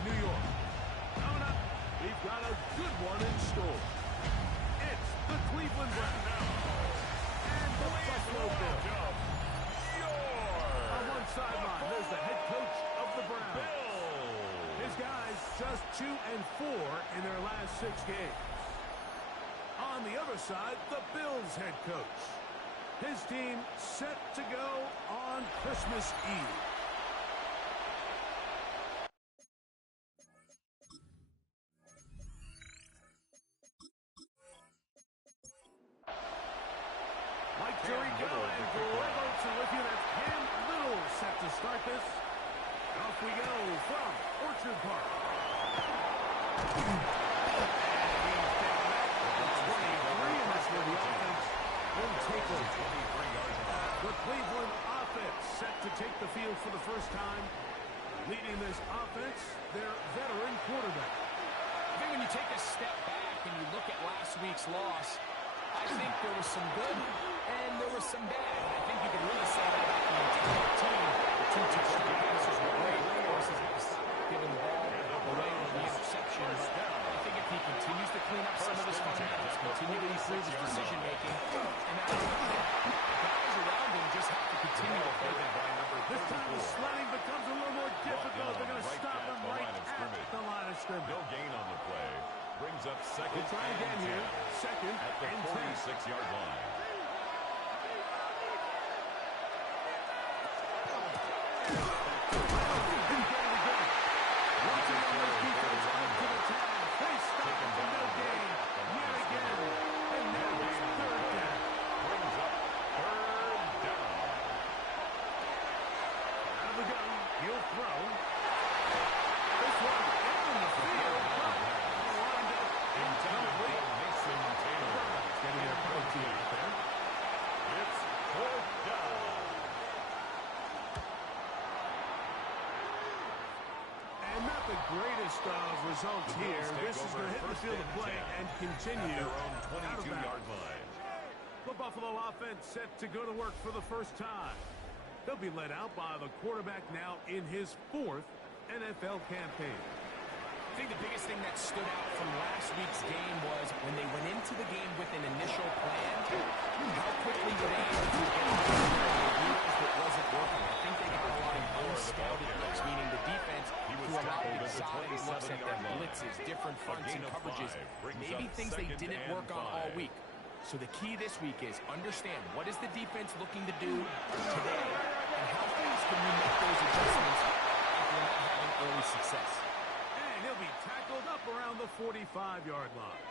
New York. Coming up, we've got a good one in store. It's the Cleveland Browns and the Buffalo Bills. On one sideline, there's the head coach of the Browns. His guys just 2-4 in their last 6 games. On the other side, the Bills head coach. His team set to go on Christmas Eve. Mike Tirico and Greg Olsen with you. That's Cam Little set to start this. Off we go from Orchard Park. The offense will take over. The Cleveland offense set to take the field for the first time. Leading this offense, their veteran quarterback. I think when you take a step back and you look at last week's loss, I think there was some good and there was some bad. I think you can really say that about the entire team. The two touchdown passes were great. Of course, he's got to stop giving the ball away with the interceptions. I think if he continues to clean up some of his fundamentals, continue to improve his decision-making, and now the guys around him just have to continue to play that. This time the sledding becomes a little more difficult. They're going to stop him right at the line of scrimmage. No gain on the play. Brings up second. We'll try again here. Second at the 46-yard line. Greatest of results here. This is going to hit the field of play and continue at their own 22-yard line. The Buffalo offense set to go to work for the first time. They'll be led out by the quarterback now in his 4th NFL campaign. I think the biggest thing that stood out from last week's game was when they went into the game with an initial plan, how quickly were they able to get what wasn't working. I think they got a lot of unscouted looks, meaning the defense threw a lot of exotic looks at their blitzes, different fronts and coverages, maybe things they didn't work on all week. So the key this week is understand what is the defense looking to do today and how fast can you make those adjustments if you're not having early success. And he'll be tackled up around the 45-yard line.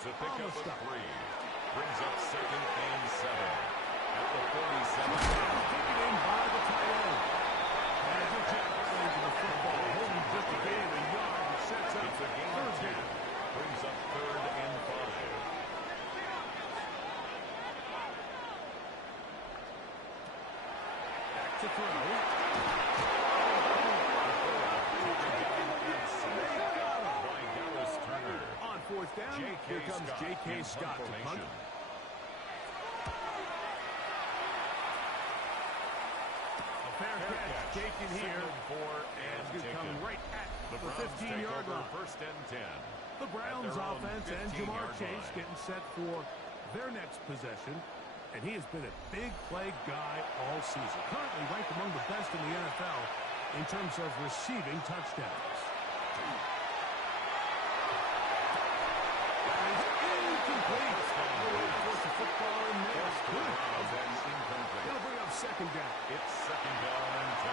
It's a pickup of 3. Brings up second and 7 at the 47. Taken in by the tight end. And good job running to the football. Holding just a gain of a yard and sets up it's a gain of 2. Brings up 3rd and 5. Back to throw. Fourth down, here comes J.K. Scott to punt. A fair catch taken here. And coming right at the 15-yard line. First and 10. The Browns offense and Jamar Chase getting set for their next possession. And he has been a big play guy all season. Currently ranked among the best in the NFL in terms of receiving touchdowns. It'll bring up second down. It's second down and 10.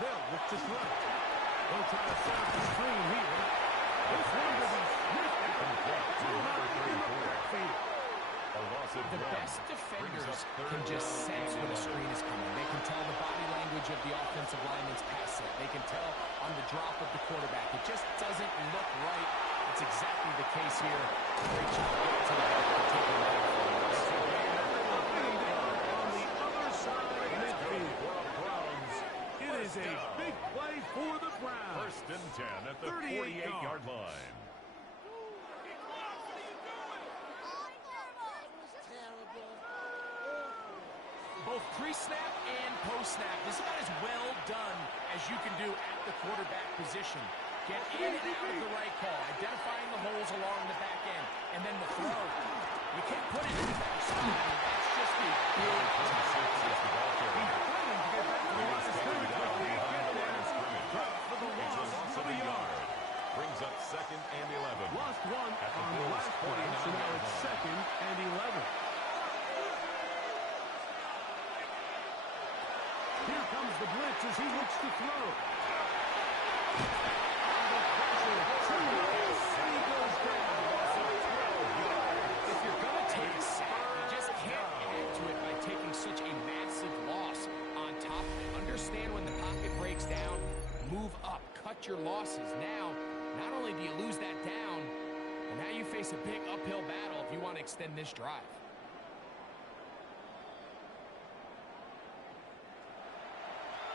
They'll look to throw. They'll try to set up the screen here. This one will be sniffed The best defenders can just sense when a screen is coming. They can tell the body language of the offensive lineman's pass set. They can tell on the drop of the quarterback. It just doesn't look right. It's exactly the case here. Great job to the back for taking the back for us. On the other side of midfield. 48-yard line. Both pre-snap and post-snap, this is about as well done as you can do at the quarterback position. Get in and out of the right call, identifying the holes along the back end, and then the throw. You can't put it in the better spot. That's just a big time. He's fighting to get back to the line of scrimmage, but he can't get there. Drop for the loss of a yard. Brings up 2nd and 11. Lost one on the last play, so now it's 2nd and 11. Here comes the blitz as he looks to throw. Under pressure, and he goes down. If you're going to take a sack, you just can't add to it by taking such a massive loss on top of it. Understand when the pocket breaks down, move up, cut your losses. Now, not only do you lose that down, but now you face a big uphill battle if you want to extend this drive.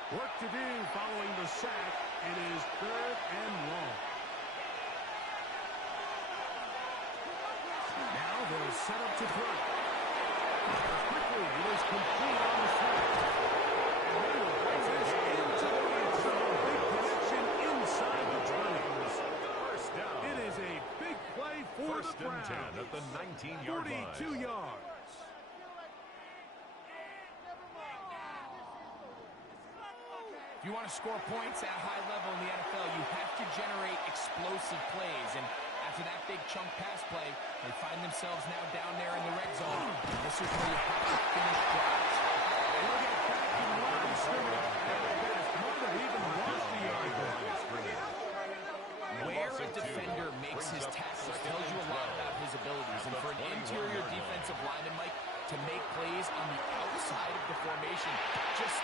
Work to do following the sack. It is 3rd and long. Now they'll set up to throw. Quickly, it is complete on the swing. And they will bring this into the red zone. Big connection inside the 20s. First down. It is a big play for First the and 10 Browns. at the 19-yard line. 42 yards. If you want to score points at a high level in the NFL, you have to generate explosive plays. And after that big chunk pass play, they find themselves now down there in the red zone. This is where you have to finish drives. We'll get back in line of scrimmage. Might have even lost the yard there. Where a defender makes his tackles tells you a lot about his abilities. And for an interior defensive lineman, Mike, to make plays on the outside of the formation, just...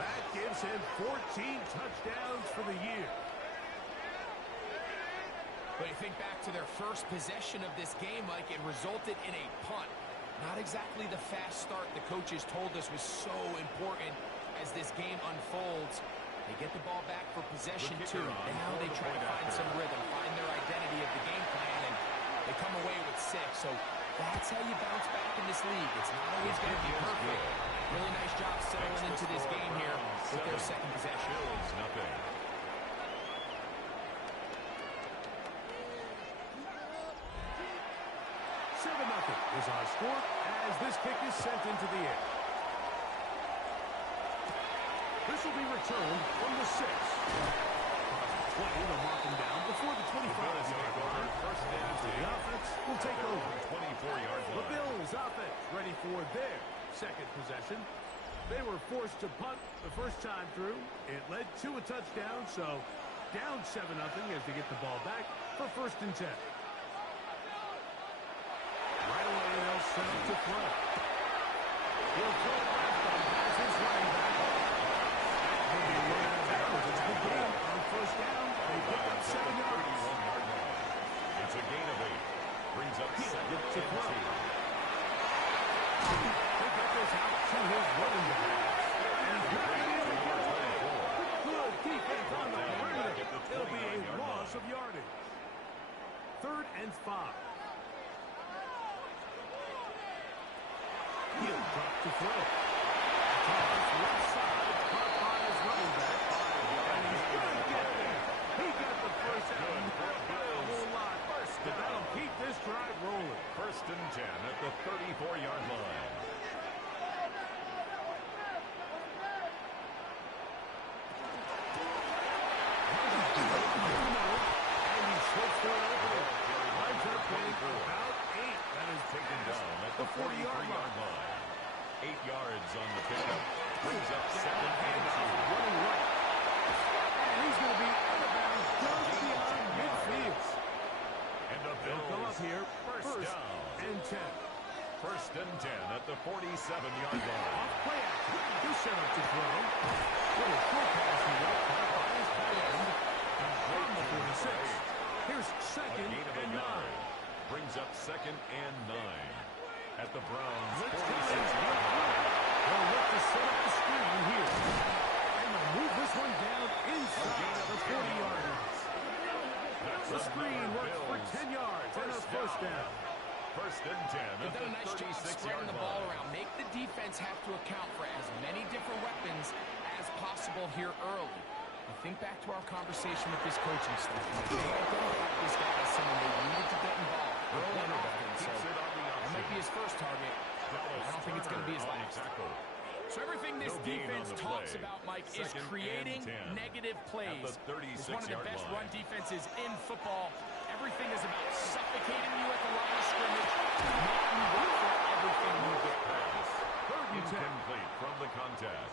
That gives him 14 touchdowns for the year. But you think back to their first possession of this game, Mike, it resulted in a punt. Not exactly the fast start the coaches told us was so important as this game unfolds. They get the ball back for possession 2. Now they try to find some rhythm, find their identity of the game plan, and they come away with 6. So that's how you bounce back in this league. It's not always going to be perfect. Really nice job settling into this game here with their second possession. Nothing. Nothing is our score as this kick is sent into the air. This will be returned from the 6. Across the 20, they'll mark him down before the 25-yard line. First down. The offense will take over. 24-yard line. The Bills offense ready for their second possession. They were forced to punt the first time through. It led to a touchdown, so down 7-0 as they get the ball back for 1st and 10. Right away, they'll set up to throw. He'll throw it left on his running back. He'll be running out of bounds. It's a good game on 1st down. They pick up 7 yards. It's a gain of 8. Brings up 2nd and 2. They get this out to his running back. And he's not going to be able to get away. Good defense on the perimeter. It'll be a loss of yardage. 3rd and 5. He'll drop to throw. Thomas left side, caught by his running back. And he's going to get there. He got the first out. A whole lot. But that'll keep this drive rolling. 1st and 10 at the 34-yard line. And he switched for an opening. Lines up about 8. That is Taken down at the 43-yard line. 8 yards on the pickup. Brings up 2nd and 2. running right. And he's going to be out of bounds just beyond midfield. And the They'll come up Bills here first down. and 10. 1st and 10 at the 47-yard line. Off play action. He'll set up to throw. Little full pass he got caught by his tight end. And from the 46. Here's 2nd A gain of and 8 9. yards. Brings up 2nd and 9. at the Browns' Let's 46-yard line. They'll look to set up the screen here. And they'll move this one down inside the 40-yard line. The screen works for 10 yards and a first down. First and 10 They've at done a the nice job 36-yard spreading the ball line. around. Make the defense have to account for as many different weapons as possible here early. You think back to our conversation with this coaching staff. They identified this guy as someone they needed to get involved early and often. So Keeps it on the that might be his first target. I don't think it's going to be his last. So everything this No gain defense on the talks play. about, Mike, is Second and creating 10 negative plays. at the It's one of the 36-yard best line. run defenses in football. Everything is about suffocating you at the line of scrimmage, making you work for everything you get. Pass. Third and 10. Incomplete from the contact.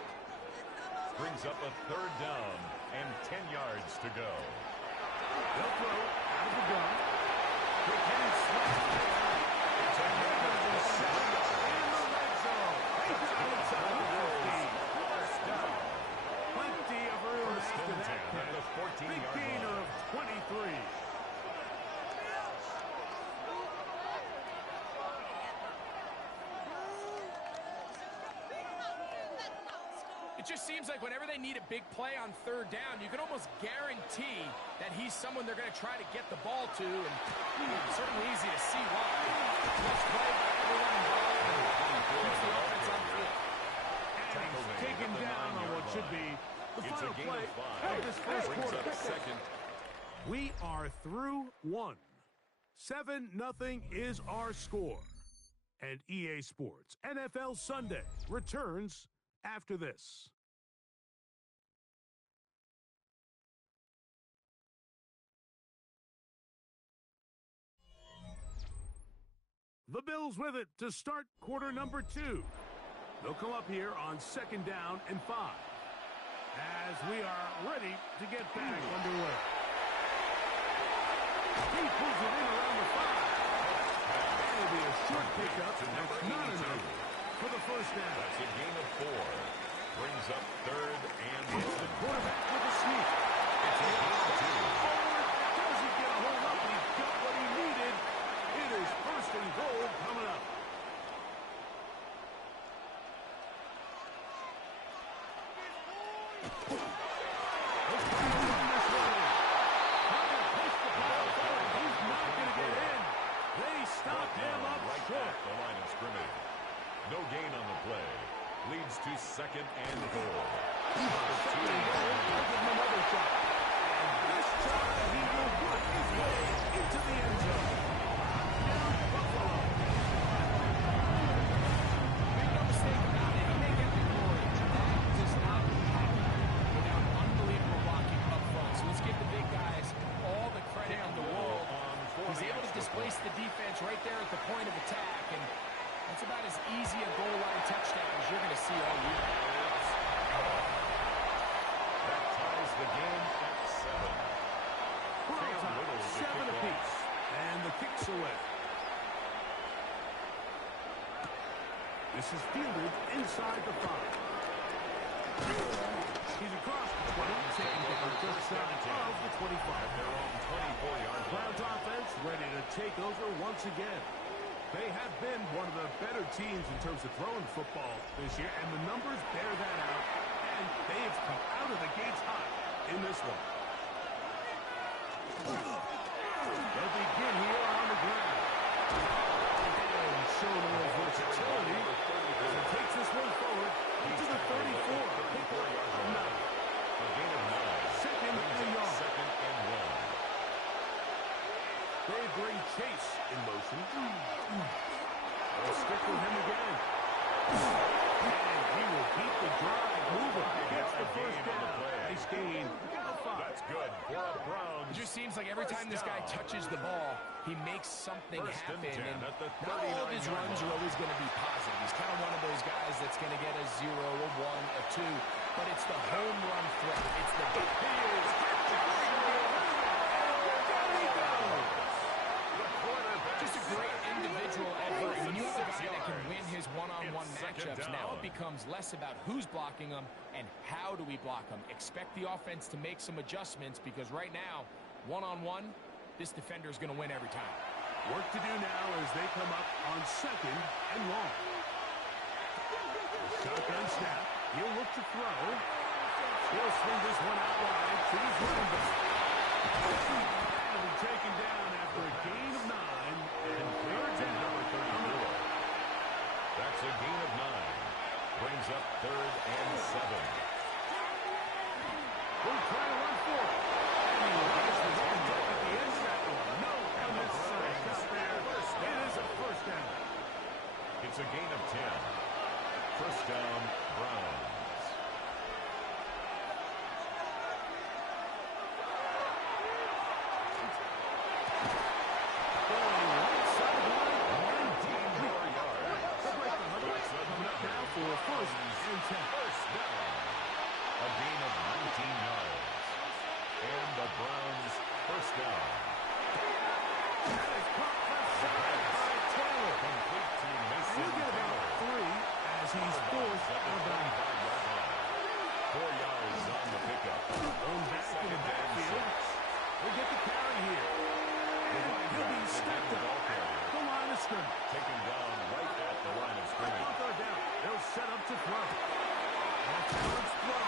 Brings up a third down and 10 yards to go. They'll throw out of the gun. Quick hand slash. It's a gain of 7 yards. In the red zone. They got inside the 50. First down. Plenty of room First after and that 10 at the catch. 14-yard Big gainer line. of 23. It just seems like whenever they need a big play on third down, you can almost guarantee that he's someone they're going to try to get the ball to, and it's certainly easy to see why. Nice play by everyone involved, and keeps the offense on the field. And he's taken down on what should be the It's a final gain play of 5. of this first Brings quarter. up second. We are through one. 7-0 is our score. And EA Sports NFL Sunday returns after this. The Bills with it to start quarter number 2. They'll come up here on second down and 5 as we are ready to get back underway. He pulls it in around the 5. And it'll be a short pickup. That's not enough for the first down. That's a gain of 4. Brings up third and It's the quarterback with a sneak. It's a gain of 2. Doesn't get a hold up. He got what he needed. It is first and goal coming up. Stop him up right short. at the line of scrimmage. No gain on the play. Leads to second and goal. Second and goal. I'll give him another shot. And this time he will work his way into the end zone. Down Buffalo. Make no mistake about it, he may get the glory. That does not happen without unbelievable blocking up front. So let's give the big guys all the credit in the world. He's able to displace the defense right there at the point of attack, and that's about as easy a goal line touchdown as you're going to see all year. That ties the game at 7. Well, Cam Little with the 7 kickoff. apiece. And the kick's away. This is fielded inside the 5. He's across the 20, taking down just shy of the 25. Their own 24-yard line. Browns offense ready to take over once again. They have been one of the better teams in terms of throwing football this year, and the numbers bear that out, and they've come out of the gates hot in this one. They'll begin here on the ground. And showing a little versatility as he takes this one forward into the 34. yard line. A gain of 9. Second Brings and up long. second and 1. They bring Chase in motion. They'll stick with him again. And he will keep the drive moving. Gets the first down. Nice gain of 5. That's good for a Browns. It just seems like every time this guy touches the ball, he makes something First and happen. 10 And at the not all of his 39-yard runs are always going to be positive. He's kind of one of those guys that's going to get a 0, a 1, a 2. But it's the home run threat. It's the big plays. Just a great individual effort. When you have a guy that can win his one-on-one matchups, now it becomes less about who's blocking him and how do we block him. Expect the offense to make some adjustments because right now, one-on-one, this defender is going to win every time. Work to do now as they come up on 2nd and long. Shotgun snap. He'll look to throw. He'll swing this one out wide to his running back. And be taken down after a gain of 9 and third down. Number 34. That's a gain of 9. Brings up 3rd and 7. We'll try to run for it. And he runs the ball at the end of that one. No unnecessary stop there. It is a first down. It's a gain of 10. First down, Browns. Going right sideline, 19 more yards. They'll break the 100. Coming up now for first and 10. First down. A gain of 19 yards. And the Browns' first down. That is caught left side by Taylor. Complete to Mason He'll get about Taylor. 3 as he's forced At the out of bounds. 35-yard line. 4 yards on the pickup. Going back to the backfield. We'll get the carry here. He'll be stepped up at the line of scrimmage. Taken down right at the line of scrimmage. Third down. They'll set up to throw. Off balance throw.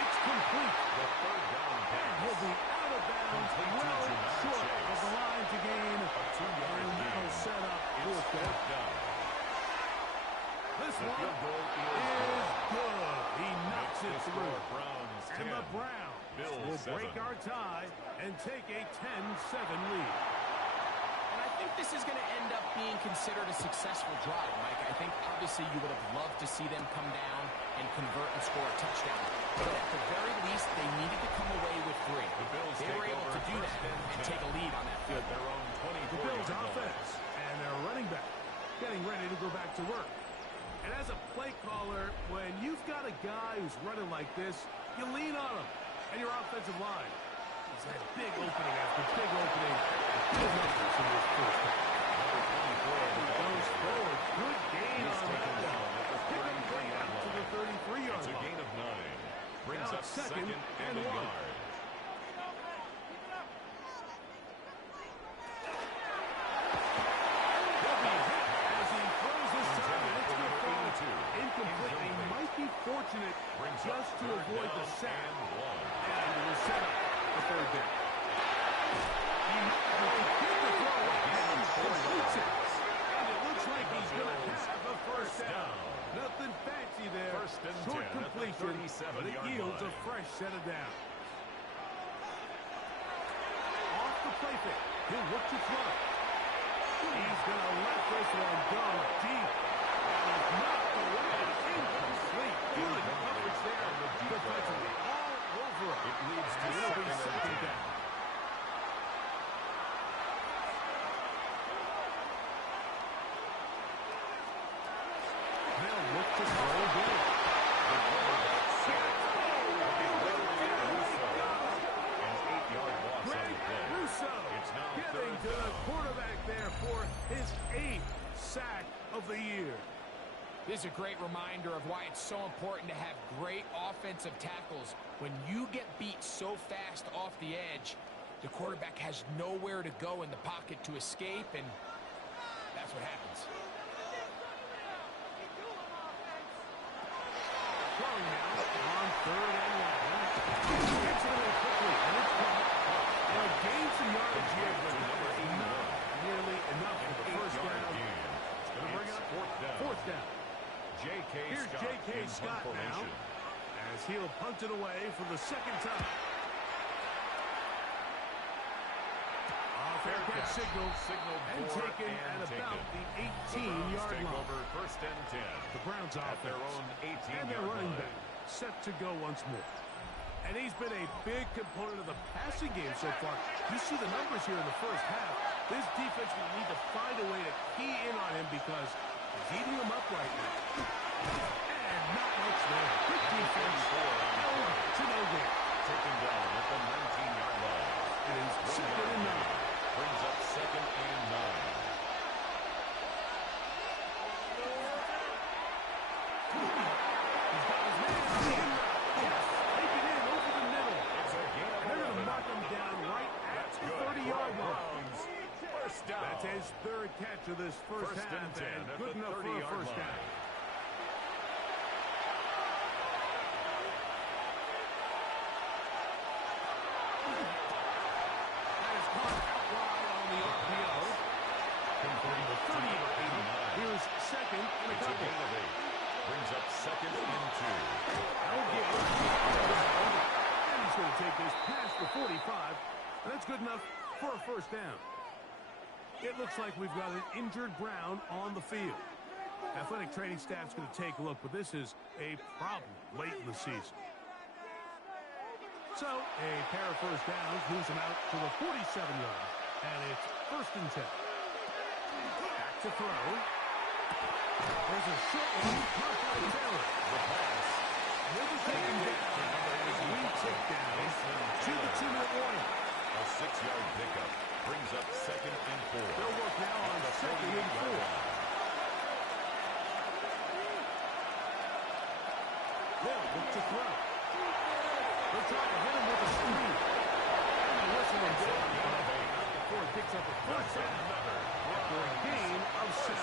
It's complete. The third down pass. He'll be out of bounds, well short of the line to gain. And that'll set up fourth down. down. This The one field goal is good. He knocks it through. Browns 10. And the Browns Bills will 7. break our tie and take a 10-7 lead. And I think this is going to end up being considered a successful drive, Mike. I think obviously you would have loved to see them come down and convert and score a touchdown. But at the very least, they needed to come away with 3. Bills They were take able over to do that first and 10. take a lead on that field. At their own The 24 Bills yard line. offense and their running back getting ready to go back to work. And as a play caller, when you've got a guy who's running like this, you lean on him. And your offensive line has had big opening after big opening. Good numbers in this first half. Number 24. He goes forward. Good gain He's on taken that down one. at the Pick him way 33-yard out to the line. 33-yard It's a line. gain of 9. Brings Now up second second and and a 1. yard. They'll be hit as he throws this time, and it's going to fall incomplete. They might be fortunate Brings just up to third avoid the down sack. and 1. And it will set up the third down. He did the throw away and completes it. And it looks like he's going to have a first down. Nothing fancy there. First and Short 10 at the completion, but it 37-yard yields a line. fresh set of down. Off the play fake. He'll look to throw. He's going to let this one go deep. And it's knocked away. Incomplete. Good coverage there. Defensively all over him. It leads to It'll be second and 10. down. They'll look to throw again. Greg Russo getting to the quarterback there for his 8th sack of the year. This is a great reminder of why it's so important to have great offensive tackles. When you get beat so fast off the edge, the quarterback has nowhere to go in the pocket to escape, and that's what happens. Throwing now on 3rd and 1. Gets it away quickly, and it's caught. They'll gain some yardage here, but not nearly enough for the first down. Gonna bring up fourth down. Here's J.K. Scott now, as he'll punt it away for the second time. Fair catch signaled and taken at about the 18-yard line. Over first and 10. The Browns At their offense own 18-yard and their running line. back set to go once more. And he's been a big component of the passing game so far. You see the numbers here in the first half. This defense will need to find a way to key in on him because he's eating them up right now. And not much there. Quick defense. To no gain. Taken down at the 19-yard line. It is second and 9. Brings up second and 9. He's got his man on the in route. Yes, take it in over the middle. It's a gain of They're going to 11. mark him down right at That's the good. 30-yard line. Browns. First down. That's his third catch of this first half, and 10 and at good the enough for a 30-yard first line. down. That is caught out wide on the RPO. Converting the 38. Here's second and a It's a couple. gain of 8. Brings up second and 2. That'll get it. And he's going to take this past the 45, and that's good enough for a first down. It looks like we've got an injured Brown on the field. Athletic training staff's going to take a look, but this is a problem late in the season. So, a pair of first downs moves him out to the 47-yard, and it's first and 10. Back to throw. There's a short one caught by Taylor. The pass. Never taken down as we take down to the 2-minute warning. A 6-yard pickup. Brings up second and 4. They'll work now on second and 4. They'll look to throw. They'll try to hit him with a screen. And the whistle and down before it picks up a first down after a gain of 7.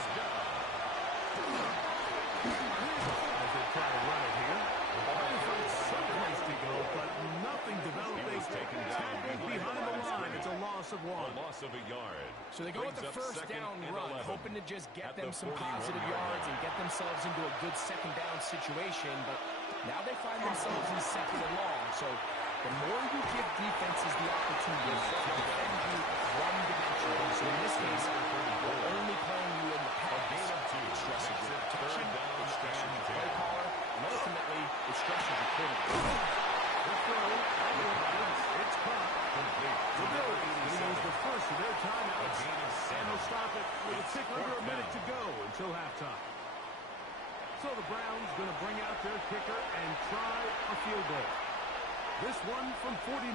As they try to run it here. Trying to find some place to go, but nothing developing. He was taken down behind the line. It's a loss of 1. A loss of a yard. So they go with the first down run, hoping to just get them some positive 41-yard yards and line. get themselves into a good second down situation. But now they find themselves in second and long. So the more you give defenses the opportunity to defend you one dimension. So in this case, they're only playing you in the pass. A gain of 2. Stresses Makes your it protection, third down it stresses and your 10. play caller, and ultimately it stresses your quarterback. It's caught. Complete. The Bills going to use the first of their timeouts. A gain of 7. And they'll stop it with a It's tick under a fourth minute down. to go until halftime. So the Browns going to bring out their kicker and try a field goal. This one from 49.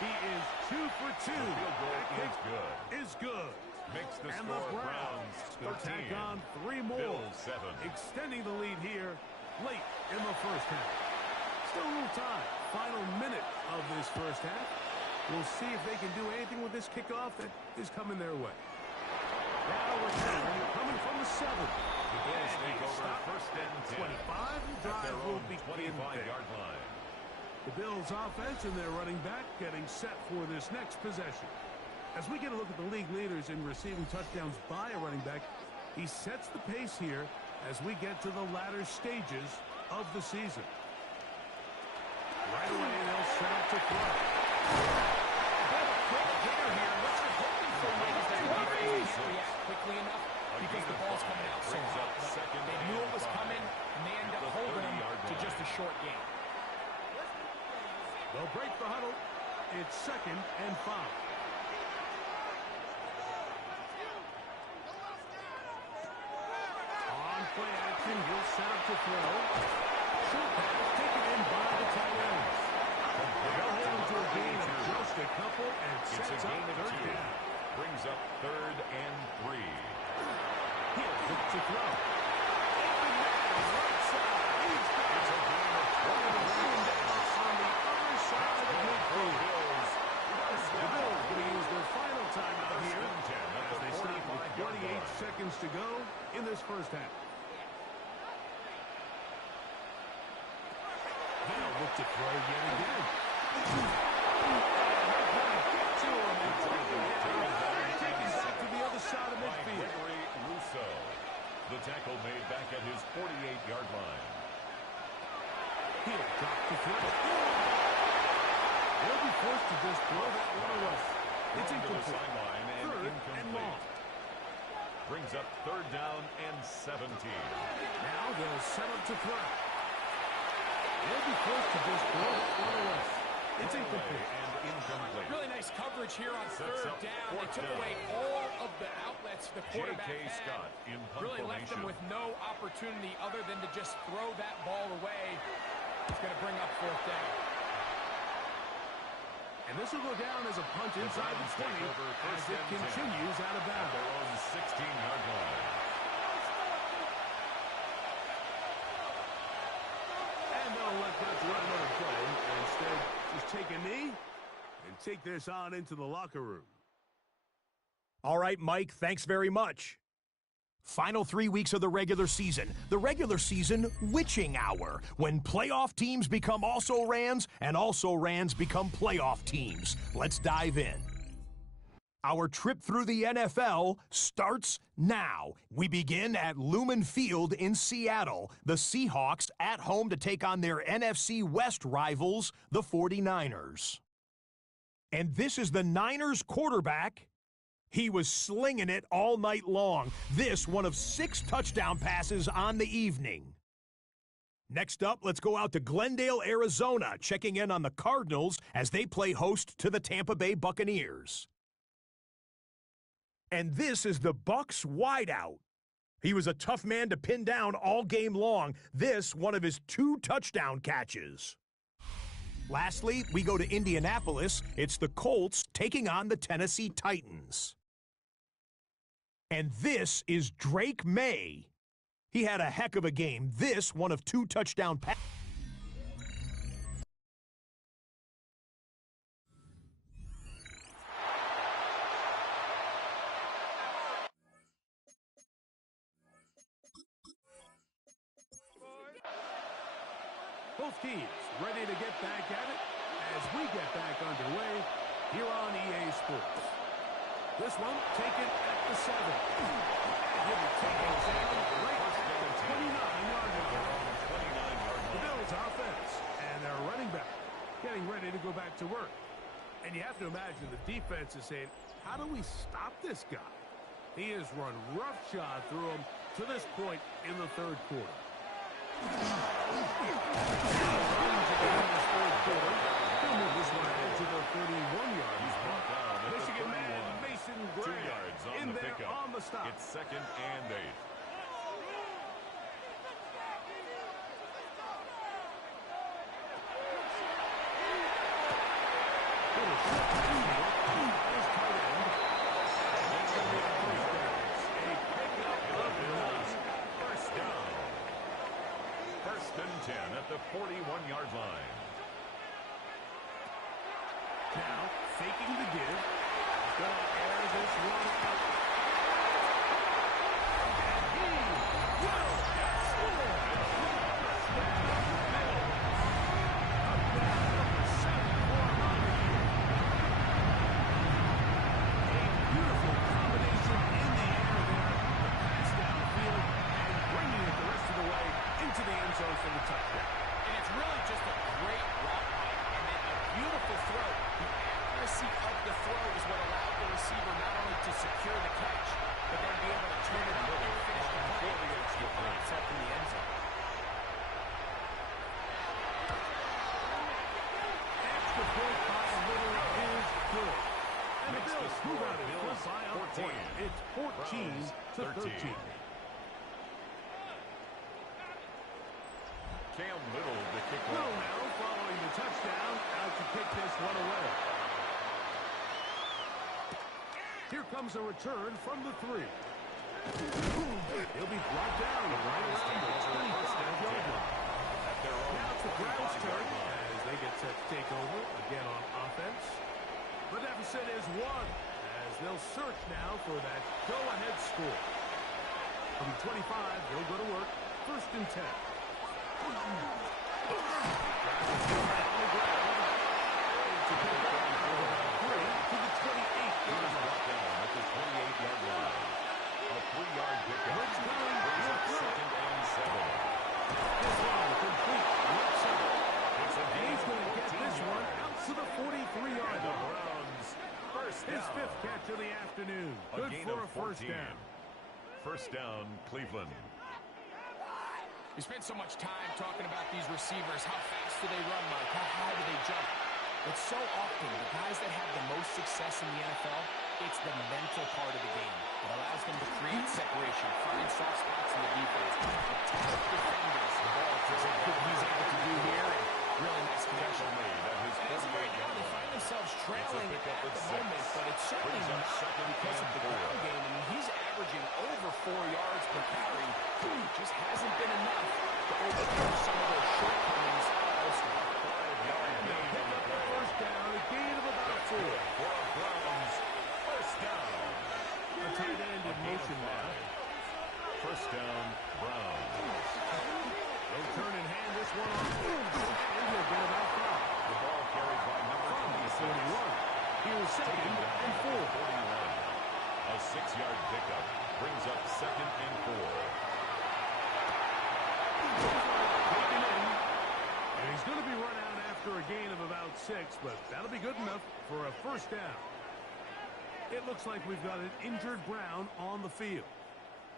He is 2 for 2. Field goal That kick is good. is good. Makes the And score the Browns will 13. tack on 3 more, Bills 7. extending the lead here late in the first half. Still a little time. Final minute of this first half. We'll see if they can do anything with this kickoff that is coming their way. Now we're coming from the 7. The Bills And take he over stopped. first and 10. 25. At Drive their will own begin there. 25-yard line. The Bills offense and their running back getting set for this next possession. As we get a look at the league leaders in receiving touchdowns by a running back, he sets the pace here as we get to the latter stages of the season. Right away, they'll set up to throw. React quickly enough because the ball's coming out so Brings hot. up second They knew it and was 5. coming, and they end up The holding them 30-yard to line. just a short gain. They'll break the huddle. It's second and 5. On play action, he'll set up to throw. Short pass taken in by the tight ends. They'll hold him to a gain of just a couple and It's a sets up gain of third 2. down. Brings up third and 3. He'll look to throw. Open man, right side. He's got It's a gain of 12. on the other side of midfield. Bills. The Bills going to use their final timeout First here and 10 at as the they stop with 45-yard 28 line. seconds to go in this first half. They'll look to throw yet again. Taking back to the other side of By midfield. Gregory Rousseau. The tackle made back at his 48-yard line. He'll drop to throw. They'll be forced to just throw that one away. It's Going to the incomplete. sideline and Third and incomplete. long. Brings up third down and 17. Now they'll set up to throw. They'll be forced to just throw that one away. It's incomplete. And incomplete. Really nice coverage here on Sets third up down. They fourth took down. away all of the outlets the quarterback J.K. had. Scott in punt Really left them formation. with no opportunity other than to just throw that ball away. It's going to bring up fourth down. And this will go down as a punt The inside the Browns take 20 over as first it and 10 continues out of at bounds. their own 16-yard line. And they'll let that run let it go. And instead, just take a knee and take this on into the locker room. All right, Mike, thanks very much. Final 3 weeks of the regular season. The regular season witching hour, when playoff teams become also-rans and also-rans become playoff teams. Let's dive in. Our trip through the NFL starts now. We begin at Lumen Field in Seattle. The Seahawks at home to take on their NFC West rivals, the 49ers. And this is the Niners quarterback. He was slinging it all night long. This one of 6 touchdown passes on the evening. Next up, let's go out to Glendale, Arizona, checking in on the Cardinals as they play host to the Tampa Bay Buccaneers. And this is the Bucs wideout. He was a tough man to pin down all game long. This one of his 2 touchdown catches. Lastly, we go to Indianapolis. It's the Colts taking on the Tennessee Titans. And this is Drake May. He had a heck of a game. This one of 2 touchdown passes. Both teams ready to get back at it as we get back underway here on EA Sports. This one taken at the 7. He'll be taken down right at the 29-yard line. The Bills offense and their running back getting ready to go back to work. And you have to imagine the defense is saying, how do we stop this guy? He has run roughshod through him to this point in the third quarter. He'll move this one ahead to the 31-yard line. Michigan man Mason Graham in there on the stop. It's 2nd and 8. First and 10 at the 41-yard line. Now, faking the give. He's going to air this one out. And he will score. Up down number 7 for Montague. A beautiful combination in the air there. The pass downfield and bringing it the rest of the way into the end zone for the touchdown. And it's really just a great route, Mike, and then a beautiful throw. The accuracy of the throw is what allowed the receiver not only to secure the catch, but then be able to turn it and finish the play and find himself in the end zone. Extra point by Little is good. And the Bills move out in front by a point. It's 14-13. Cam Little to kick Little off. now following the touchdown out to kick this one away. Here comes a return from the 3. He'll be brought down right around the 25-yard line. Now it's the Browns' turn as they get set to take over again on offense. The deficit is 1 as they'll search now for that go-ahead score. From the 25, they'll go to work. 1st and 10. His 5th catch of the afternoon. Good for a 1st down. 1st down, Cleveland. We spent so much time talking about these receivers. How fast do they run, Mike? How high do they jump? But so often, the guys that have the most success in the NFL, it's the mental part of the game. It allows them to create separation, find soft spots in the defense, attack defenders. The ball doesn't do what he's able to do here, and really nice connection. As of right now, they find themselves trailing at the moment, but it's certainly not because of the ground game. I mean, he's averaging over 4 yards per carry. Just hasn't been enough to overcome some of those shortcomings elsewhere. 5-yard gain on the play. 1st down, a gain of about but that'll be good enough for a first down. It looks like we've got an injured Brown on the field.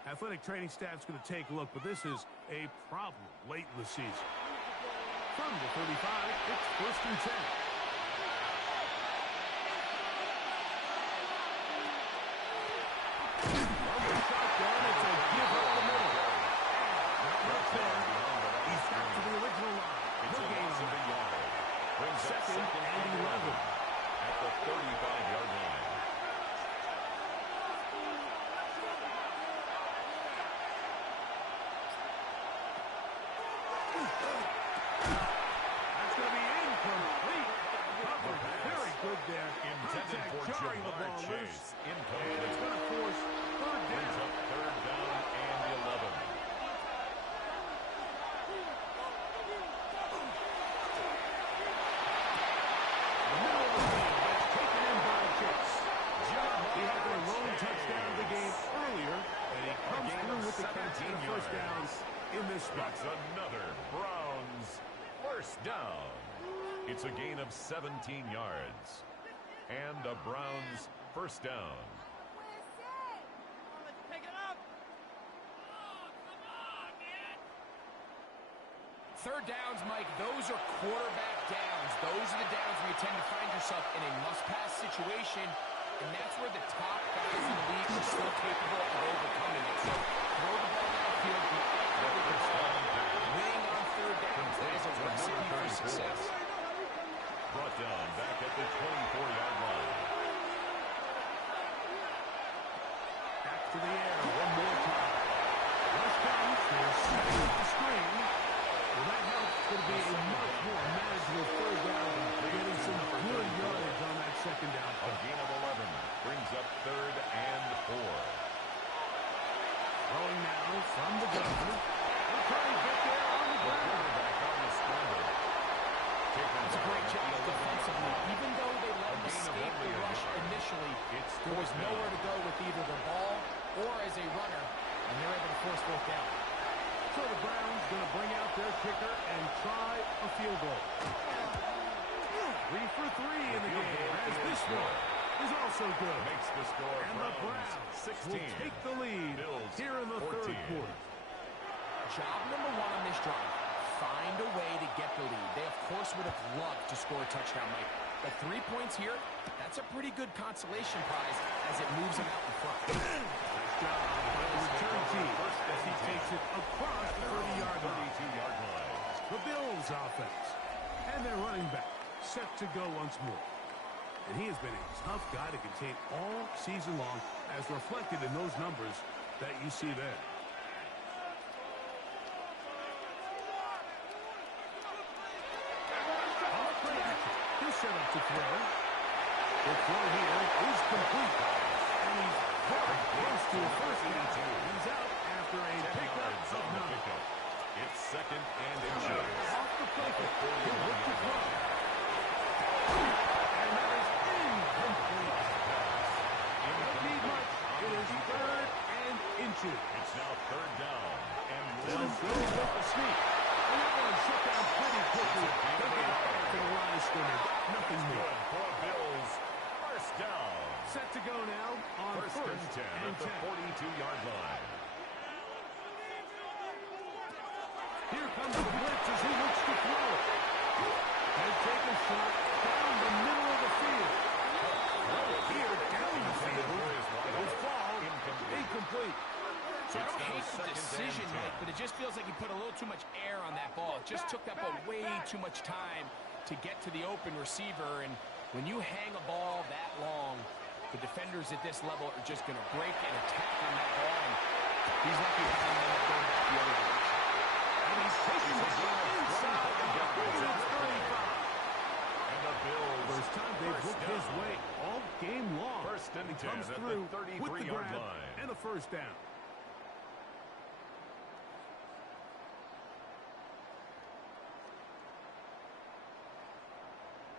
Athletic training staff's going to take a look, but this is a problem late in the season. From the 35, it's first and 10. From the shotgun, it's a give up the middle. Not there. He's back to the original line. It's a loss of a yard. Brings up Second and 11. At the 35-yard line. That's going to be incomplete. Covered very good there. Intended for Jarring the Jamar ball loose. Chase. And it's Incomplete. going to force third Brings down. up third down and 11. The middle of the field. That's taken in by Chase. He had their lone touchdown of the game earlier, and he comes through with the catch and a first down in this spot. That's another Browns first down. It's a gain of 17 yards. And a Browns first down. Third downs, Mike, those are quarterback downs. Those are the downs where you tend to find yourself in a must-pass situation, and that's where the top guys in the league are still capable of overcoming it. So throw the ball downfield, be accurate with the ball. Winning on third downs, that is a recipe for success. Brought down back at the 24-yard line. Back to the air one more time. Rush comes. They're setting up the screen. Well, that helps. It's going to be a much more manageable third down. They're getting some good yardage on that second down. A gain of 11 brings up third and 4. Throwing now from the gun. They'll try and get there on the ground. Quarterback on the scramble. That's a great job defensively. Even though they let him escape the rush initially, there was nowhere to go with either the ball or as a runner, and they're able to force fourth down. So the Browns going to bring out their kicker and try a field goal. 3 for 3 in the game, as this one is also good. Makes the score. And the Browns 16. will take the lead Bills here in the 14. third quarter. Job number one on this drive, find a way to get the lead. They, of course, would have loved to score a touchdown, Mike. But 3 points here, that's a pretty good consolation prize as it moves them out in front. Nice job by the return team as he takes it across the 30-yard line. 32-yard line. The Bills offense. And their running back set to go once more. And he has been a tough guy to contain all season long, as reflected in those numbers that you see there. Off play action. He'll set up to throw. The throw here is complete. And he's very close to a first down. He's out after a pickup of 9. It's second and inches. Off the pocket. He'll look to throw. And that is incomplete. Don't need much. It is third and inches. It's now third down. And They'll go with the sneak. And that one shut down pretty quickly. They'll get back to the line of scrimmage. Nothing more. good for Bills. First down. Set to go now on First and 10 at the 42-yard line. Here comes the blitz as he looks to throw. They take a shot down the middle of the field. Here, down the field. Will fall incomplete. So I don't hate the decision, Mike, but it just feels like he put a little too much air on that ball. It just took that ball way too much time to get to the open receiver. And when you hang a ball that long, the defenders at this level are just going to break and attack on that ball. And he's lucky to find them going back the other direction. And he's taking the ball inside the 35. And the Bills. First time they've looked his way all game long. First and He 10 comes at the through with the 33-yard grab line. and a first down.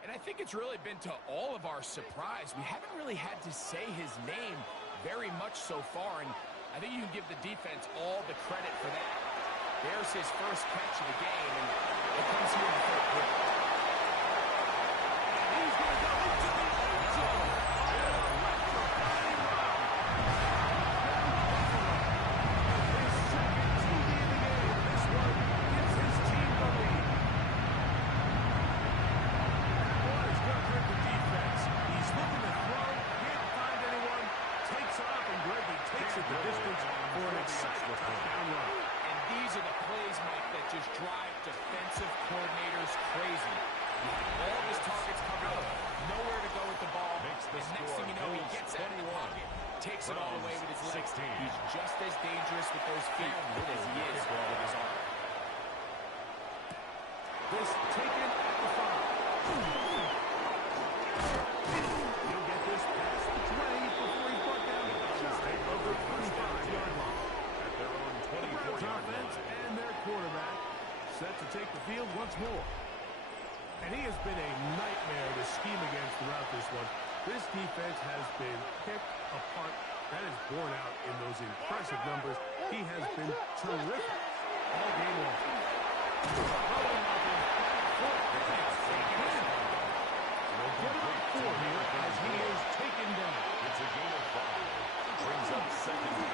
And I think it's really been to all of our surprise. We haven't really had to say his name very much so far, and I think you can give the defense all the credit for that. There's his first catch of the game, and it comes here in the third quarter. Drive defensive coordinators crazy. All of his targets covered up. Nowhere to go with the ball. Makes the and score. next thing you know, he gets out of the pocket, takes it all away with his legs. 16. He's just as dangerous with those feet as he is with his arm. This taken at the 5. He'll get this past the 20 before he brought down shy of the 25-yard line. At their own 24-yard Offense line. and their quarterback set to take the field once more. And he has been a nightmare to scheme against throughout this one. This defense has been picked apart. That is borne out in those impressive numbers. He has been terrific all game long. They'll get him up 4 here as he is taken down. It's a gain of 5. Brings up second and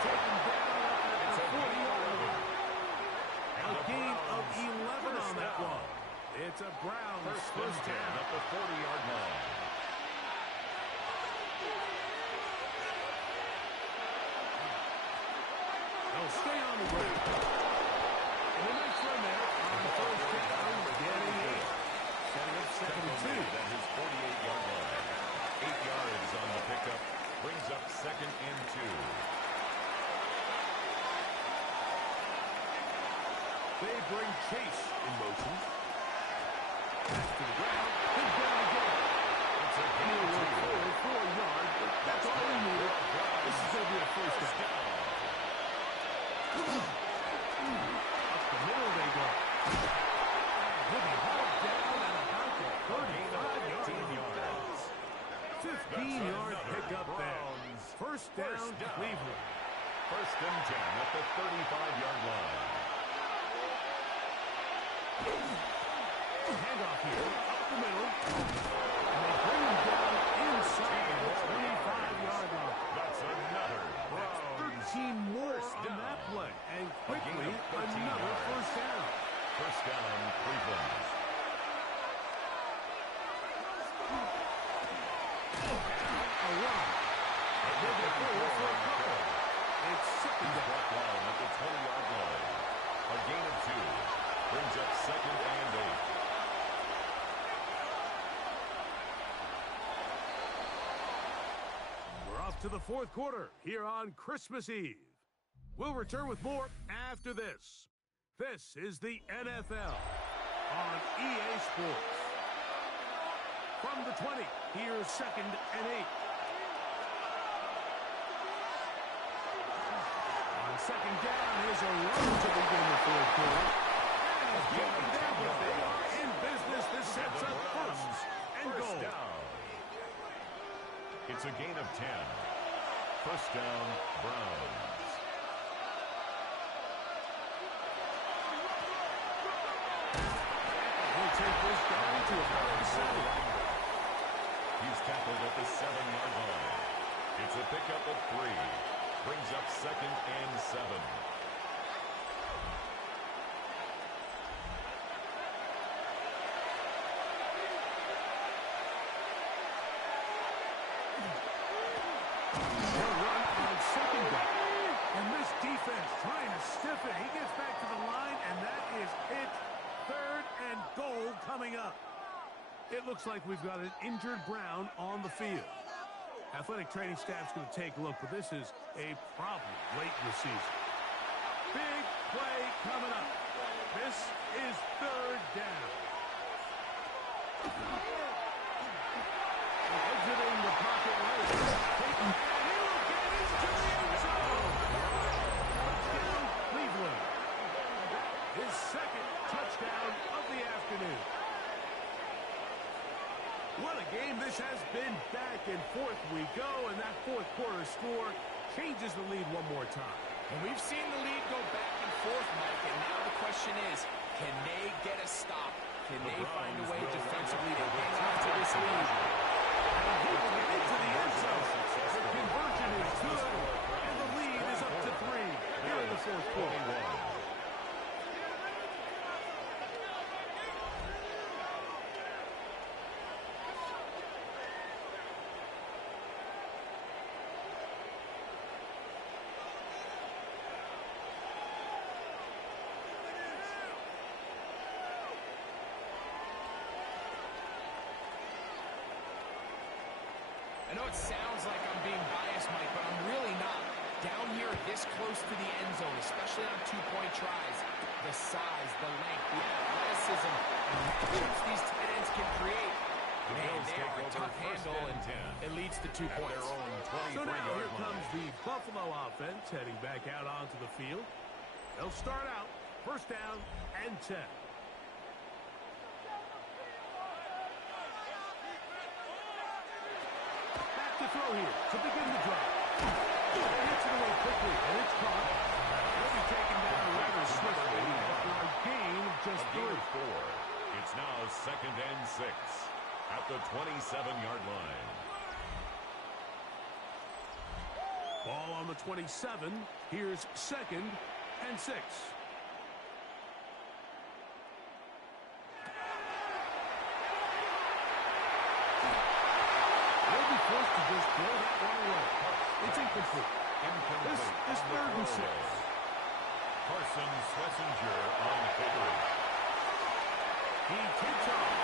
Taken down at the 40-yard line. A gain of 11 on that one. It's a Browns first down at the 40-yard line. They'll stay on the ground. And the next run there on the first down, getting 8. Setting up second and 2. At his 48-yard line. 8 yards on the pickup. Brings up second and 2. They bring Chase in motion. Pass to the ground. He's down again. It's a gain He'll of run 2. forward for a yard, but that's all he needed. This is going to be a first down. Up the middle they go. He'll be hauled down at about the 35-yard line. 15-yard pickup there. First down, Cleveland. First and 10 at the 35-yard line. Handoff here, up the middle. And they bring him down inside the 25-yard line. That's another Browns 13 more first on down. that play. And quickly, of 13 another yards. first down. First down, Cleveland. A run. And they'll get forward for a couple. It's second down. Block line at the 20-yard line. A gain of 2. Brings up second and 8. We're off to the fourth quarter here on Christmas Eve. We'll return with more after this. This is the NFL on EA Sports. From the 20, here's second and 8. On second down, here's a run to begin the fourth quarter. And he's getting down, but they are in business. This sets up first and goal. Down. It's a gain of 10. First down, Browns. We'll take this down to about the 7. He's tackled at the 7-yard line. It's a pickup of 3. Brings up second and 7. They'll run on second down. And this defense trying to stiff it. He gets back to the line, and that is it. Third and goal coming up. It looks like we've got an injured Brown on the field. Athletic training staff's going to take a look, but this is a problem late in the season. Big play coming up. This is third down. Exiting the pocket right. Taking, and he will get into the end zone. Touchdown, Cleveland. His second touchdown of the afternoon. What a game this has been. Back and forth we go, and that fourth quarter score changes the lead one more time. And we've seen the lead go back and forth, Mike, and now the question is, can they get a stop? Can they find a way defensively to hang on to this lead? And he will get into the end zone. The conversion is good, and the lead is up to 3 here in the fourth quarter. I know it sounds like I'm being biased, Mike, but I'm really not. Down here this close to the end zone, especially on two-point tries, the size, the length, the athleticism, and matchups these tight ends can create. Man, they are a tough handle, and it leads to 2 points. So now here comes the Buffalo offense heading back out onto the field. They'll start out first down and 10. To throw here to begin the drive. He hits it away quickly, and it's caught. He'll be taken down rather swiftly after a gain of just 3. It's now 2nd and 6 at the 27-yard line. Ball on the 27. Here's 2nd and 6. Forced to just throw that one away. It's incomplete. This is 3rd and 6. Carson Schlesinger on the coverage. He takes off.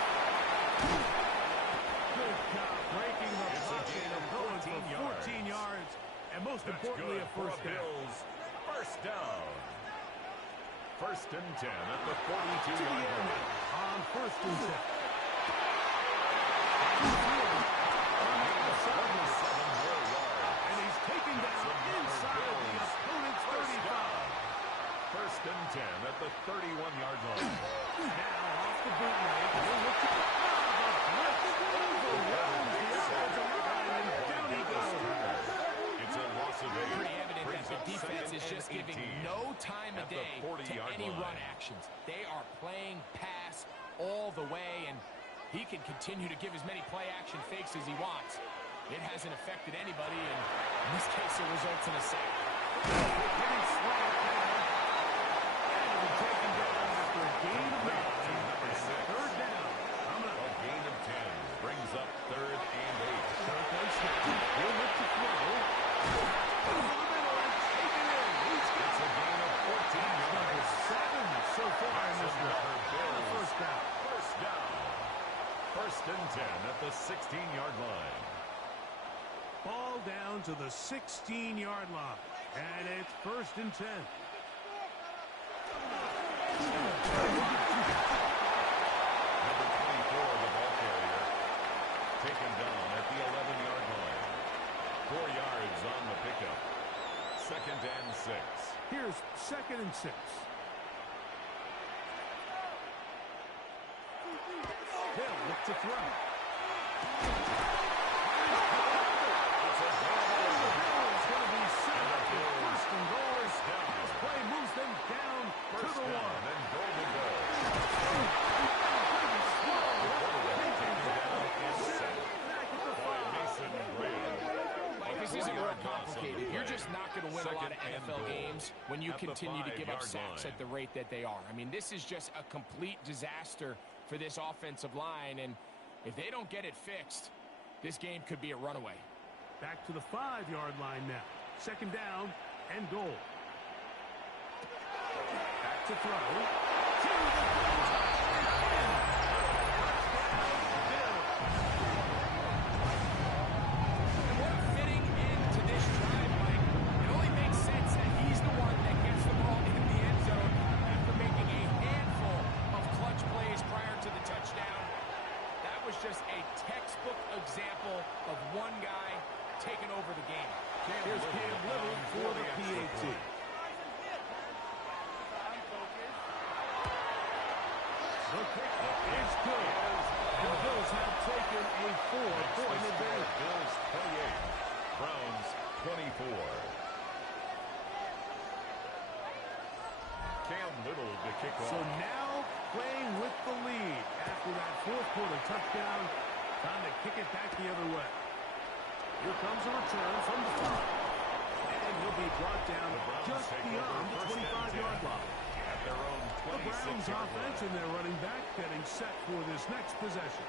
Good job breaking the pocket and going for 14 yards. And most importantly, a first down. First down. 1st and 10 at the 42-yard line. On 1st and 10. And he's taken down inside the opponent's 35. 1st and 10 at the 31-yard line. Now off the bootleg. We'll look to the overwhelms the offensive line, and down he goes. It's a loss of 8. Pretty evident that the defense is just giving no time of day to any run actions. They are playing pass all the way, and he can continue to give as many play-action fakes as he wants. It hasn't affected anybody, and in this case, it results in a sack. Getting slammed down. And taken down after a gain of 9. Third down. A gain of 10 brings up 3rd and 8. Shotgun snap. He'll look to throw. Over the middle and take it in. It's a gain of 14 yards. 7 so far in this one. First down. First down. 1st and 10 at the 16-yard line. Ball down to the 16-yard line. And it's 1st and 10. Number 24, the ball carrier, taken down at the 11-yard line. 4 yards on the pickup. 2nd and 6. Here's 2nd and 6. Hill look to throw. It's going to be set up for 1st and goal. This play moves them down to the 1. And goal to go. Like, this isn't real complicated. You're just not going to win a lot of NFL games when you continue to give up sacks at the rate that they are. I mean, this is just a complete disaster for this offensive line, and if they don't get it fixed, this game could be a runaway. Back to the 5-yard line now. 2nd down and goal. Back to throw. To the What a fitting end to this drive, Mike. It only makes sense that he's the one that gets the ball in the end zone after making a handful of clutch plays prior to the touchdown. That was just a textbook example of one guy taking over the game. Here's Cam Little for the PAT. The kickoff is good. The Bills have taken a 4-point advantage. Bills 28, Browns 24. Cam Little to kick off. So now playing with the lead comes a return from the 5. And he'll be brought down just beyond the 25-yard line. At their own The Browns 26-yard offense and their running back getting set for this next possession.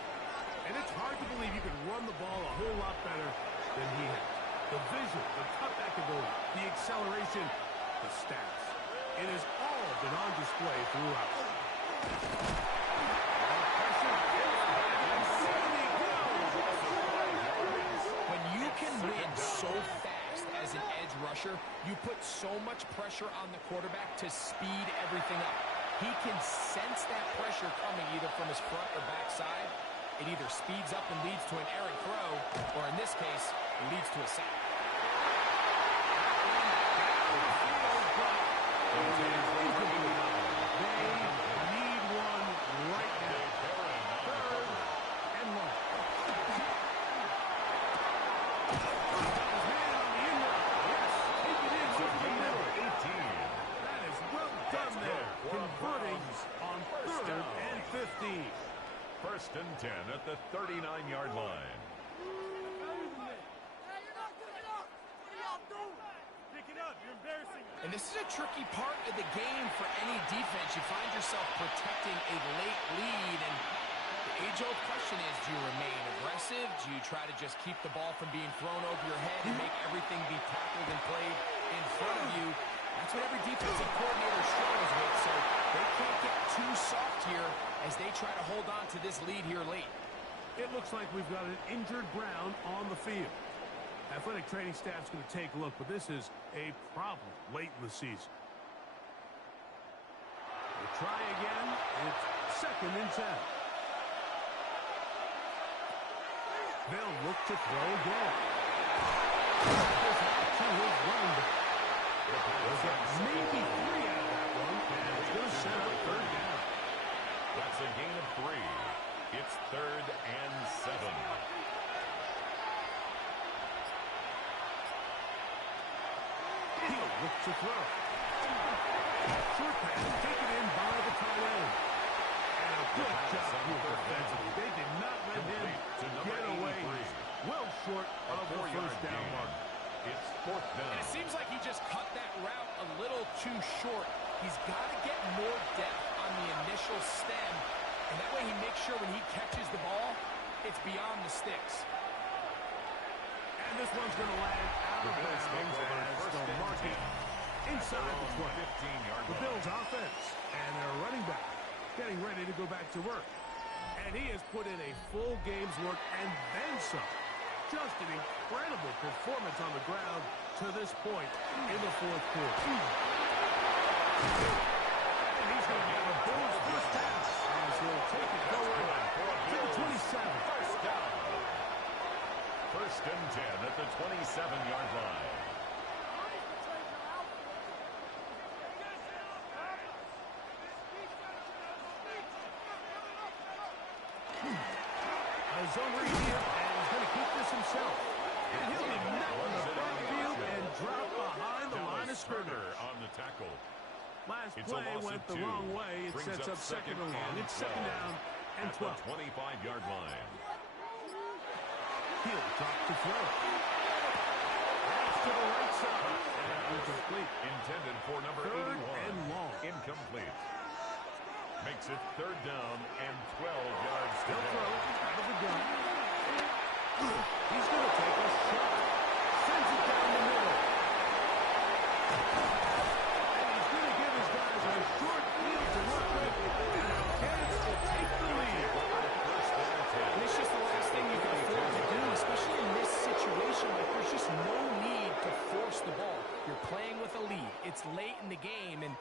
And it's hard to believe you can run the ball a whole lot better than he has. The vision, the cutback ability, the acceleration, the stats. It has all been on display throughout. When you can win so fast as an edge rusher, you put so much pressure on the quarterback to speed everything up. He can sense that pressure coming either from his front or back side. It either speeds up and leads to an errant throw, or in this case, leads to a sack. First and 10 at the 39-yard line. And this is a tricky part of the game for any defense. You find yourself protecting a late lead, and the age-old question is, do you remain aggressive? Do you try to just keep the ball from being thrown over your head and make everything be tackled and played in front of you? That's what every defensive coordinator struggles with, so they can't get too soft here as they try to hold on to this lead here late. It looks like we've got an injured Brown on the field. Athletic training staff's going to take a look, but this is a problem late in the season. We'll try again. It's second and 10. They'll look to throw again. To his run. They'll get maybe 3 out of that one, and it's going to set up third down. That's a gain of 3. It's third and 7. He'll look to throw. Short pass taken in by the tight end. And a good job here defensively. They did not let him get away. Well short of the first down mark. It's fourth down. And it seems like he just cut that route a little too short. He's got to get more depth on the initial stem, and that way he makes sure when he catches the ball, it's beyond the sticks. And this one's going to land out of bounds as they'll mark it inside the 20. The Bills offense and their running back getting ready to go back to work. And he has put in a full game's work and then some. Just an incredible performance on the ground to this point in the fourth quarter. And he's going to get the Bills first down as he'll take it forward to the 27. First and 10 at the 27-yard line. A zone read here, and he's going to keep this himself. And he'll be met in the backfield and drop behind the line of scrimmage. On the tackle. Last play went the wrong way. It sets up second and 1. It's second down and 12. At the 25-yard line. He'll drop to throw. That's to the right side. And incomplete. Intended for number Third 81. and long. Incomplete. Makes it third down and 12 yards to He'll go. throw out of the gun. He's going to take a shot. Sends it down the middle. And he's going to give his guys a short field to work with. And a chance to take the lead. And it's just the last thing you can afford to do, especially in this situation. Like, there's just no need to force the ball. You're playing with a lead. It's late in the game, and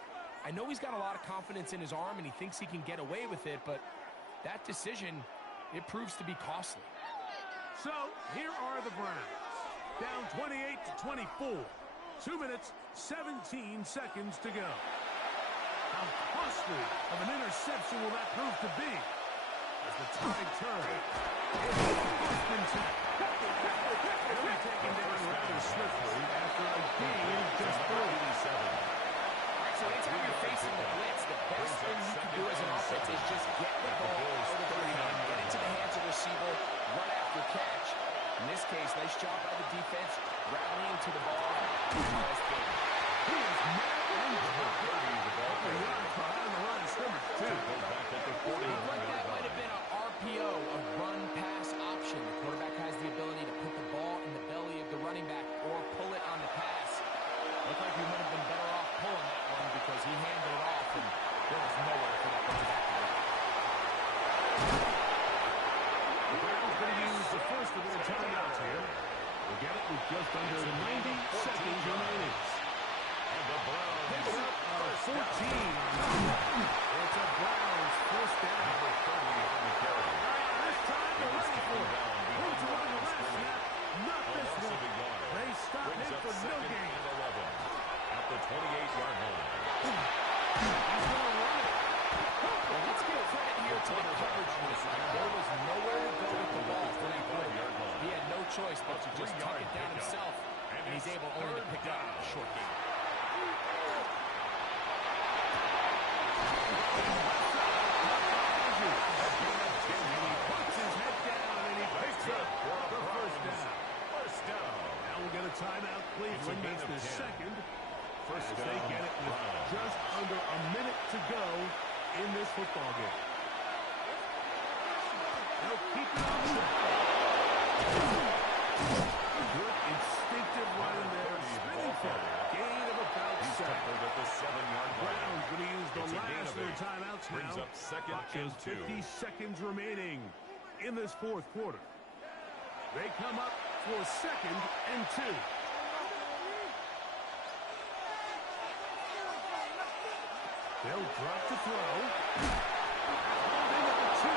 I know he's got a lot of confidence in his arm, and he thinks he can get away with it, but that decision, it proves to be costly. So, here are the Browns. Down 28-24. 2 minutes, 17 seconds to go. How costly of an interception will that prove to be? As the tide turns, it's first and 10. They'll be taken down rather swiftly after a gain of just 37. So anytime you're facing the blitz, the best thing you can do as an offense is just get the ball out of their hand, get into the hands of the receiver, run after catch. And this this case, nice job by the defense, rallying to the ball. He is met and dropped. The ball yards behind the line of scrimmage, too. Back at the 40. Looked like that might have been an RPO, a run-pass option. The quarterback has the ability to put the ball in the belly of the running back or pull it on the pass. Looked like he might have been better off pulling that one because he handed it off, and there was nowhere for that running back to go. The Browns going to use the first of their timeouts here. We'll get it with just under 90 seconds remaining. And the Browns Picks up 14. It's a Browns first down. number 30 on the carry. This time they're ready for it. Who's to run the last snap? Not this one. They stop him for no gain. And 11 at the 28-yard line. He's going to run it. Well, let's give credit here to the coverage unit. There was nowhere to go with the ball for that quarterback. He had no choice but to just tuck it down himself, and he's able only to pick up a short gain. Timeout, Cleveland. That's the second. First As down, they get it with just under a minute to go in this football game. They'll keep it on the good instinctive running there. Spinning for gain of about 7. At the 7-yard line. Browns going to use the It's a gain last of of their 8. timeouts Brings now. up second Clock and shows 2. 50 seconds remaining in this fourth quarter. They come up for second and 2. They'll drop to throw. Holding at the 2.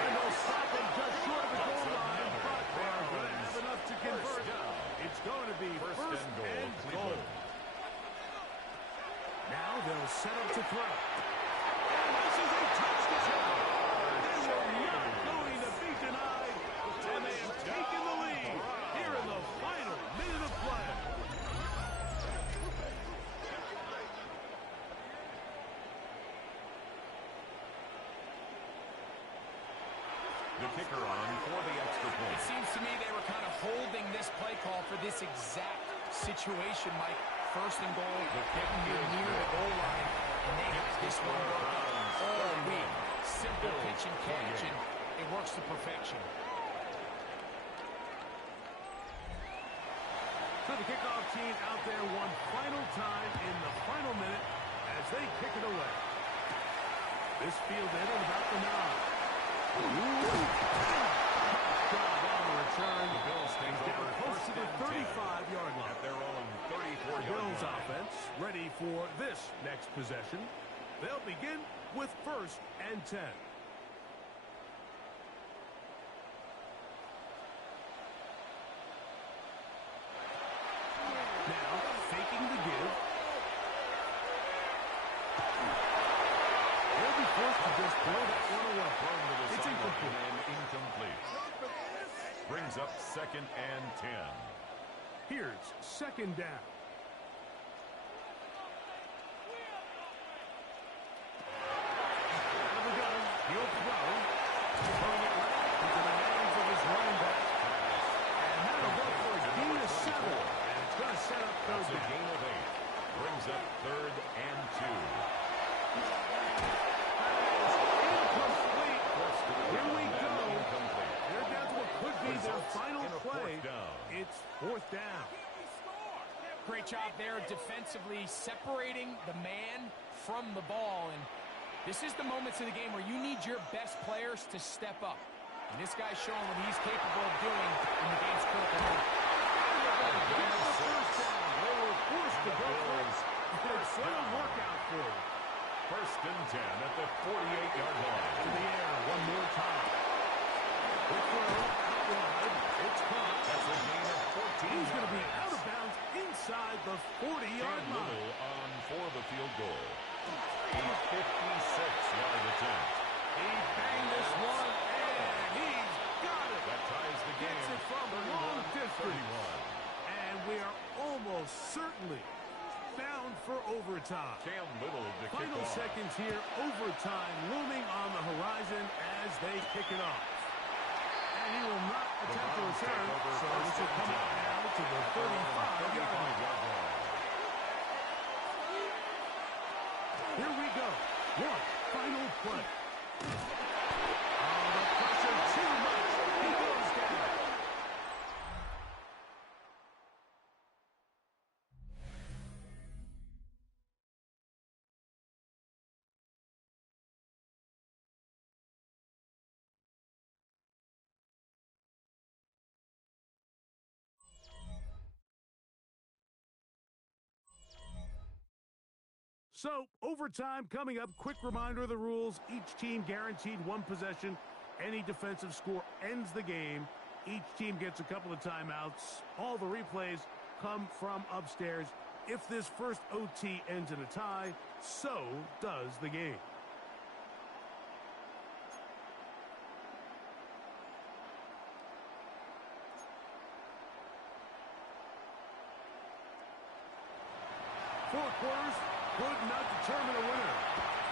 And they'll stop him just short of the goal line, but they are going to have enough to convert. It's going to be first and goal. Now they'll set up to throw. And this is a touchdown. They were not going to be denied, and they have taken the lead here in the final minute of play. The kicker on for the extra point. It seems to me they were kind of holding this play call for this exact situation, Mike. First and goal, getting you near the goal line, and they had this one working all week. Simple pitch and catch, and it works to perfection. So the kickoff team out there one final time in the final minute as they kick it away. This field in at about the 9. Job on the return. The Bills take Down over close to first the and 10 35-yard line. at their own 34-yard Bills line. offense ready for this next possession. They'll begin with first and 10. Now faking the give. They'll be forced to just throw that one away. Thrown to the It's sideline incomplete. and incomplete. Brings up second and 10. Here's second down. Out of the gun, he'll throw. Throwing it right into the hands of his running back. And that'll go for a gain of 7. And it's going to set up third That's a down. gain of 8. Brings up third and 2. Incomplete. Here we go. Incomplete. They're down to what could be their Results final in a play. fourth down. It's fourth down. Great job there defensively separating the man from the ball. And this is the moments of the game where you need your best players to step up. And this guy's showing what he's capable of doing in the game's critical moment. First down. They were forced to go for it. It's going to work out for them. First and 10 at the 48-yard line. To the air one more time. The throw out wide. It's caught. That's a gain of 14 He's going to be yards. out of bounds inside the 40-yard Cam line. Little on for the field goal. A 56-yard attempt. He banged this one, and he's got it. That ties the game. Gets it from long 31-31. distance. And we are almost certainly bound for overtime. Cam Little to kick Final off. seconds here, overtime looming on the horizon as they kick it off. And he will not attempt to return. So this will come up now to the 35-yard line. Here we go. One final play. Oh, the pressure too much. He goes down. So, overtime coming up. Quick reminder of the rules. Each team guaranteed one possession. Any defensive score ends the game. Each team gets a couple of timeouts. All the replays come from upstairs. If this first OT ends in a tie, so does the game. Four quarters. Could not determine a winner.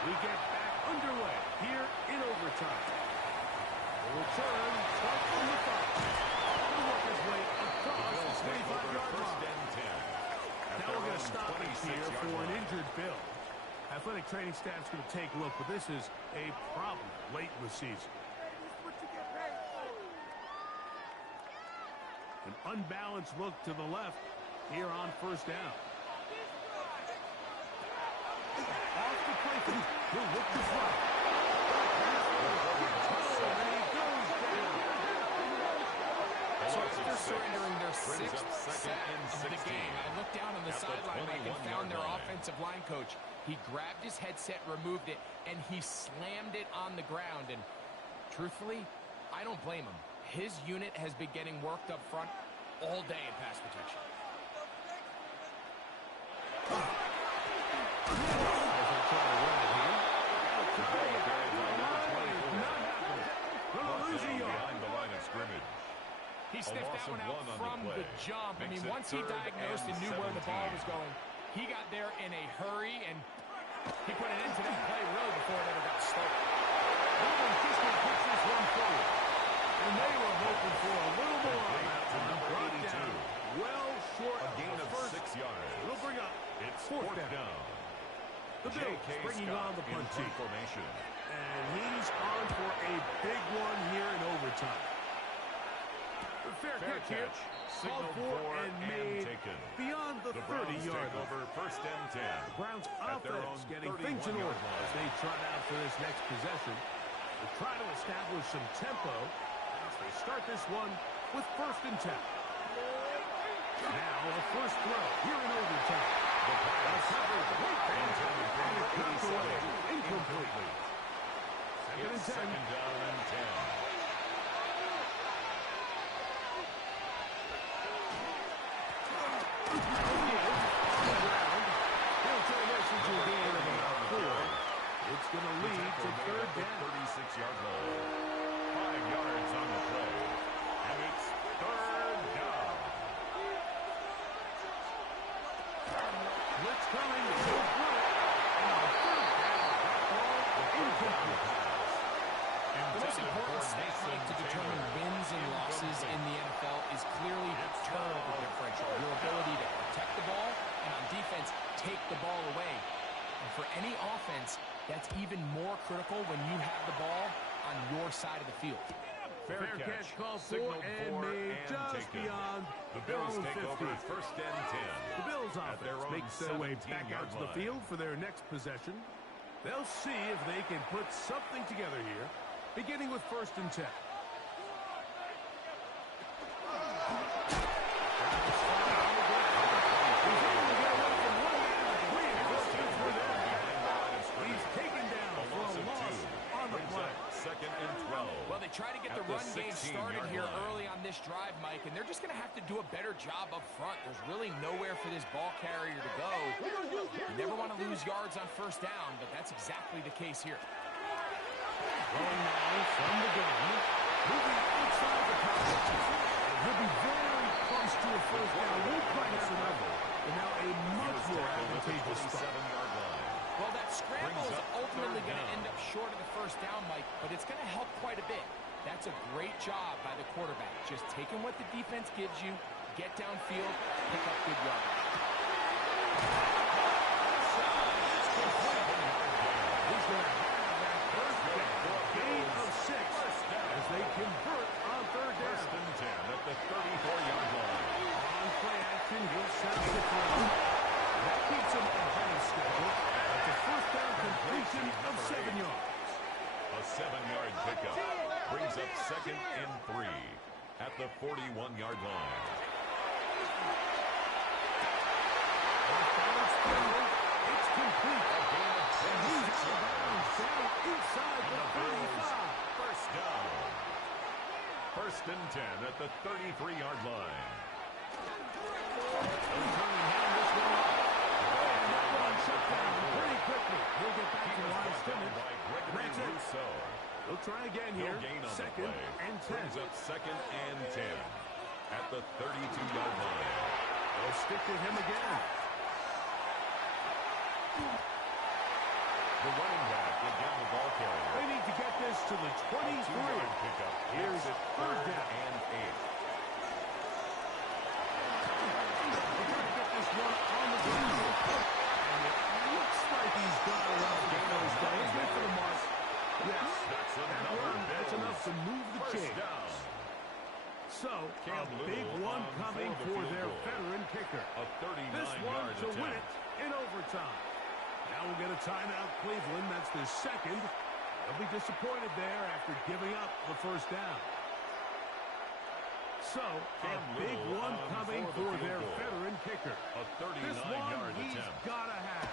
We get back underway here in overtime. The return, 12 from the 5. He'll work his way across the 25-yard line. Now we're going to stop it here for an injured Bill. Athletic training staff's going to take a look, but this is a problem late in the season. An unbalanced look to the left here on first down. Off the play fake. He'll look to fly. And he goes down. So after surrendering their sixth set of the game, I looked down on the sideline and found their offensive line coach. He grabbed his headset, removed it, and he slammed it on the ground. And truthfully, I don't blame him. His unit has been getting worked up front all day in pass protection. He sniffed that one out from the jump. I mean, once he diagnosed and knew where the ball was going, he got there in a hurry, and he put an end to that play really before it ever got started. Just going to push this one forward. And they were hoping for a little more on that one. Brought down well short a gain of first. 6 yards. It'll bring up It's fourth down. The Bills bringing on the punt team. Formation. And he's on for a big one here in overtime. The fair catch here, called for and made taken. beyond the 30-yard line. Over first and 10. The Browns At their offense own getting things in 31-yard order line. as they trot out for this next possession. They try to establish some tempo as they start this one with first and 10. Now a first throw here in overtime. The pass. Incomplete. It's second down and 10. It's going to lead to third down. 36-yard line. 5 yards on the play. And it's third down. Blitz coming. So good. And a third down. Incomplete. The most important stat line to determine wins and losses in the NFL is clearly turnover differential. Your ability to protect the ball and on defense, take the ball away. And for any offense, that's even more critical when you have the ball on your side of the field. Fair catch called for and made just taken. beyond The their Bills own take 50. over first and 10. The Bills At their offense own makes their way back 17-yard out to the line. field for their next possession. They'll see if they can put something together here, beginning with first and 10. He's taken down for a loss on the play. Second and 12. Well, they try to get the run game started here early on this drive, Mike, and they're just going to have to do a better job up front. There's really nowhere for this ball carrier to go. You never want to lose yards on first down, but that's exactly the case here. Going now from the gun, moving outside the pocket. He'll be very close to a first down. Won't quite have enough, but now a much more advantageous spot. 27-yard line. Well, that scramble Brings is up ultimately third going to down. end up short of the first down, Mike, but it's going to help quite a bit. That's a great job by the quarterback. just taking what the defense gives you, get downfield, pick up good yards. He's going to have that first down for a gain of 6 as they convert on third down. First and 10 at the 34-yard line. On play action, he'll set up the throw. That keeps him ahead of schedule. That's a first down completion of 7 yards. A 7-yard pickup brings up second and 3 at the 41-yard line. It's complete. A gain of 26 yards. Down inside the 35. First down. First and 10 at the 33-yard line. Turning hand this one up. And that one shut down pretty quickly. He'll get back to the line of scrimmage. That's it. We'll try again here. Second and 10. Brings up second and 10 at the 32-yard line. They'll stick with him again. The running back will get the ball carrier. They need to get this to the 23. Pickup. Here's it third down. And 8. They're going to get this one on the ground. And it looks like he's got enough to get those down. He's good for the mark. Yes, that's enough to move the chains. So, a big one coming for their veteran kicker. A 39-yard This one to attempt. win it in overtime. Now we'll get a timeout, Cleveland. That's their second. They'll be disappointed there after giving up the first down. So, a big one coming for their veteran kicker. A This 39-yard one he's attempt. got to have.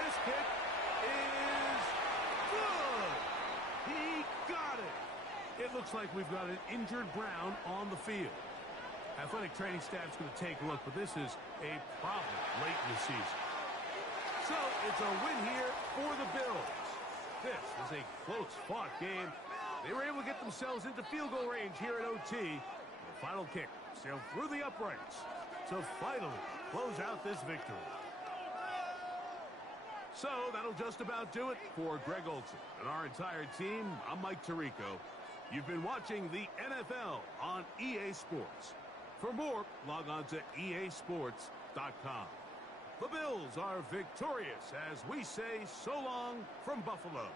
This kick is good. He got it. It looks like we've got an injured Brown on the field. Athletic training staff's going to take a look, but this is a problem late in the season. So it's a win here for the Bills. This was a close-fought game. They were able to get themselves into field goal range here at OT. The final kick sailed through the uprights to finally close out this victory. So that'll just about do it for Greg Olsen and our entire team. I'm Mike Tirico. You've been watching the NFL on EA Sports. For more, log on to easports.com. The Bills are victorious as we say so long from Buffalo.